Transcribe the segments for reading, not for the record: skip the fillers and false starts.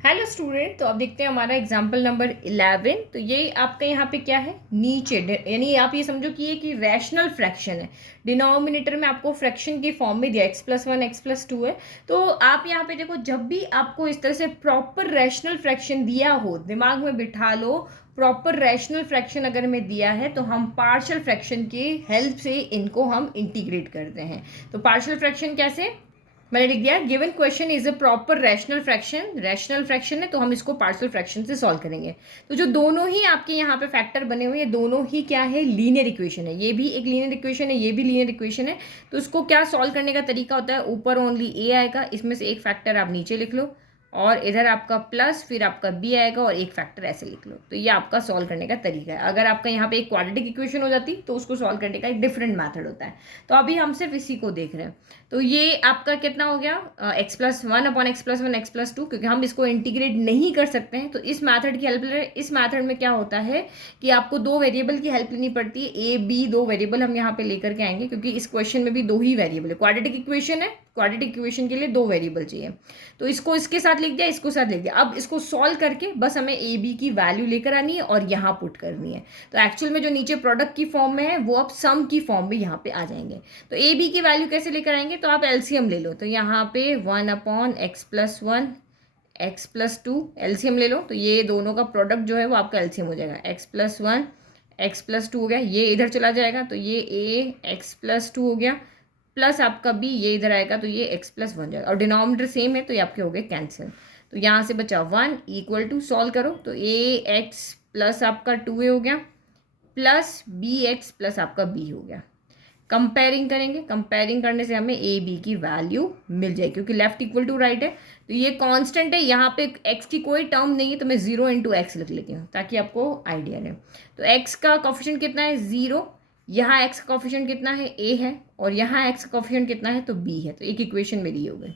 Hello student, तो अब देखते हैं हमारा एग्जाम्पल नंबर 11। तो ये आपका यहाँ पे क्या है, नीचे यानी आप ये समझो कि ये कि रैशनल फ्रैक्शन है। डिनोमिनेटर में आपको फ्रैक्शन की फॉर्म में दिया x+1 x+2 है। तो आप यहाँ पे देखो, जब भी आपको इस तरह से प्रॉपर रैशनल फ्रैक्शन दिया हो, दिमाग में बिठा लो, प्रॉपर रैशनल फ्रैक्शन अगर हमें दिया है तो हम पार्शियल फ्रैक्शन की हेल्प से इनको हम इंटीग्रेट करते हैं। तो पार्शियल फ्रैक्शन कैसे, मैंने लिख दिया, given question is a proper rational fraction है तो हम इसको पार्शियल फ्रैक्शन से सॉल्व करेंगे। तो जो दोनों ही आपके यहाँ पे फैक्टर बने हुए हैं, दोनों ही क्या है, लीनियर इक्वेशन है। ये भी एक लीनियर इक्वेशन है, ये भी लीनियर इक्वेशन है। तो इसको क्या सॉल्व करने का तरीका होता है, ऊपर ओनली ए आएगा, इसमें से एक फैक्टर आप नीचे लिख लो, और इधर आपका प्लस, फिर आपका बी आएगा और एक फैक्टर ऐसे लिख लो। तो ये आपका सॉल्व करने का तरीका है। अगर आपका यहाँ पे एक क्वाड्रेटिक इक्वेशन हो जाती तो उसको सॉल्व करने का एक डिफरेंट मैथड होता है। तो अभी हम सिर्फ इसी को देख रहे हैं। तो ये आपका कितना हो गया, x+1 अपॉन x+1 x+2, क्योंकि हम इसको इंटीग्रेट नहीं कर सकते हैं तो इस मैथड की हेल्प ले रहे हैं। इस मैथड में क्या होता है कि आपको दो वेरिएबल की हेल्प लेनी पड़ती है, ए बी, दो वेरिएबल हम यहाँ पे लेकर के आएंगे, क्योंकि इस क्वेश्चन में भी दो ही वेरिएबल है। क्वाड्रेटिक इक्वेशन है, क्वाड्रेटिक इक्वेशन के लिए दो वेरिएबल चाहिए। तो इसको इसके साथ लिख दिया, इसको साथ लिख दिया। अब इसको सॉल्व करके बस हमें ए बी की वैल्यू लेकर आनी है और यहाँ पुट करनी है। तो एक्चुअल में जो नीचे प्रोडक्ट की फॉर्म में है वो अब सम की फॉर्म में यहाँ पे आ जाएंगे। तो ए बी की वैल्यू कैसे लेकर आएंगे, तो आप एलसीएम ले लो। तो यहाँ पे 1/x+1 x+2 एलसीएम ले लो। तो ये दोनों का प्रोडक्ट जो है वो आपका एलसीएम हो जाएगा। x+1 x+2 हो गया, ये इधर चला जाएगा तो ये a x+2 हो गया, प्लस आपका b, ये इधर आएगा तो ये x+1 जाएगा, और डिनोमिनेटर सेम है तो ये आपके हो गए कैंसिल। तो यहाँ से बचा 1 इक्वल टू, सॉल्व करो तो ax प्लस आपका 2a हो गया, प्लस bx प्लस आपका b हो गया। कंपेयरिंग करेंगे, कंपेयरिंग करने से हमें ए बी की वैल्यू मिल जाएगी, क्योंकि लेफ्ट इक्वल टू राइट है। तो ये कांस्टेंट है, यहाँ पे एक्स की कोई टर्म नहीं है तो मैं 0 × x लिख लेती हूँ ताकि आपको आइडिया रहे। तो एक्स का कॉफिशिएंट कितना है, 0। यहाँ एक्स का कॉफिशिएंट कितना है, ए है, और यहाँ एक्स का कॉफिशिएंट कितना है, तो बी है। तो एक इक्वेशन मेरी हो गई।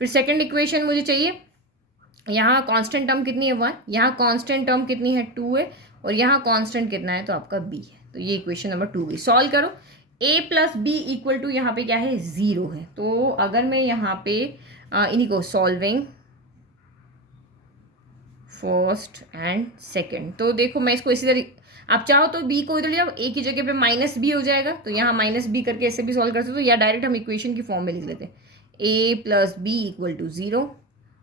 फिर सेकेंड इक्वेशन मुझे चाहिए, यहाँ कांस्टेंट टर्म कितनी है, 1, यहाँ कांस्टेंट टर्म कितनी है, 2 है, और यहाँ कांस्टेंट कितना है, तो आपका b है। तो ये इक्वेशन नंबर 2 गई। सॉल्व करो, a plus B equal to यहाँ पे क्या है, 0 है। तो अगर मैं यहाँ पे इन्हीं को सॉल्विंग फर्स्ट एंड सेकेंड, तो देखो मैं इसको इसी तरह, आप चाहो तो b को इधर ले जाओ, a की जगह पे -b हो जाएगा, तो यहाँ -b करके ऐसे भी सॉल्व कर सकते हो, या डायरेक्ट हम इक्वेशन की फॉर्म में लिख लेते हैं, a plus B equal to 0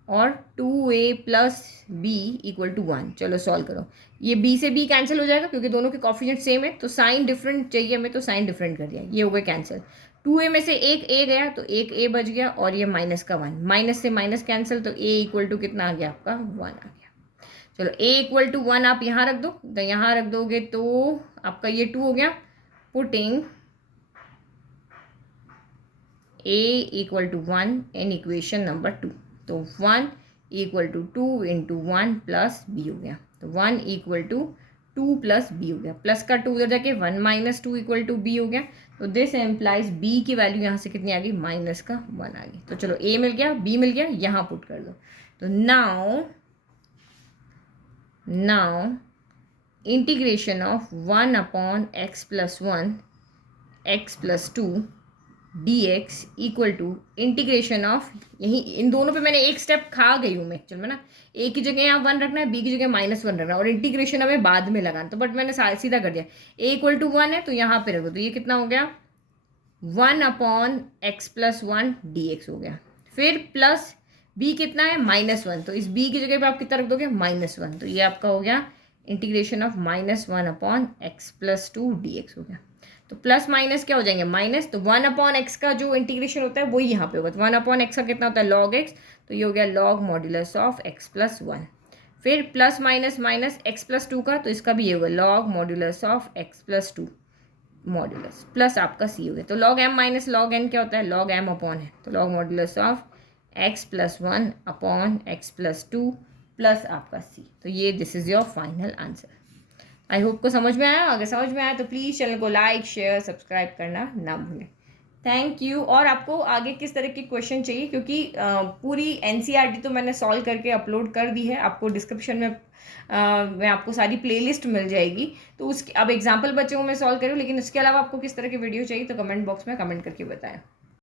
और 2a plus B equal to 1। चलो सॉल्व करो, ये b से b कैंसिल हो जाएगा क्योंकि दोनों के कॉफिशिएंट सेम है। तो साइन डिफरेंट चाहिए हमें, तो साइन डिफरेंट कर दिया, ये हो गया कैंसिल। 2a में से एक a गया तो एक a बच गया, और ये माइनस का 1, माइनस से माइनस कैंसिल, तो a इक्वल टू कितना आ गया आपका, 1 आ गया। चलो a इक्वल टू 1 आप यहाँ रख दो, तो यहाँ रख दोगे तो आपका ये 2 हो गया। Putting a equal to 1 in equation number 2, तो 1 equal to 2 into 1 plus B हो गया। तो 1 इक्वल टू 2 प्लस बी हो गया, प्लस का 2 उधर जाके 1 माइनस 2 इक्वल टू बी हो गया। तो दिस एम्प्लाइज बी की वैल्यू यहाँ से कितनी आ गई, -1 आ गई। तो चलो ए मिल गया, बी मिल गया, यहाँ पुट कर दो। तो now integration of 1/x+1 x+2 dx equal to integration of, यहीं इन दोनों पे मैंने एक स्टेप खा गई हूँ मैं एक्चुअल में ना, ए की जगह यहाँ 1 रखना है, बी की जगह -1 रखना है, और इंटीग्रेशन हमें बाद में लगाना, तो बट मैंने सीधा कर दिया। ए इक्वल टू 1 है तो यहाँ पे रखो, तो ये कितना हो गया, 1/x+1 dx हो गया। फिर प्लस बी कितना है, -1, तो इस बी की जगह पे आप कितना रख दोगे, -1, तो ये आपका हो गया इंटीग्रेशन ऑफ -1/x+2 dx हो गया। तो प्लस माइनस क्या हो जाएंगे, माइनस, तो 1/x का जो इंटीग्रेशन होता है वही यहाँ पे होगा। तो 1/x का कितना होता है, log x, तो ये हो गया log मॉड्यूलस ऑफ x+1। फिर प्लस माइनस माइनस x+2 का, तो इसका भी ये होगा log modulus of x+2 modulus, plus आपका c हो गया। तो log m minus log n क्या होता है, log m अपॉन है, तो log modulus of x+1 upon x+2 plus आपका c। तो ये this is your final answer. I hope को समझ में आया। अगर समझ में आया तो प्लीज़ चैनल को लाइक शेयर सब्सक्राइब करना ना भूलें। Thank you. और आपको आगे किस तरह के क्वेश्चन चाहिए, क्योंकि पूरी एनसीईआरटी तो मैंने सॉल्व करके अपलोड कर दी है, आपको डिस्क्रिप्शन में मैं आपको सारी प्लेलिस्ट मिल जाएगी। तो उसके अब एग्जाम्पल बच्चों में सॉल्व करूँ, लेकिन उसके अलावा आपको किस तरह की वीडियो चाहिए तो कमेंट बॉक्स में कमेंट करके बताएं।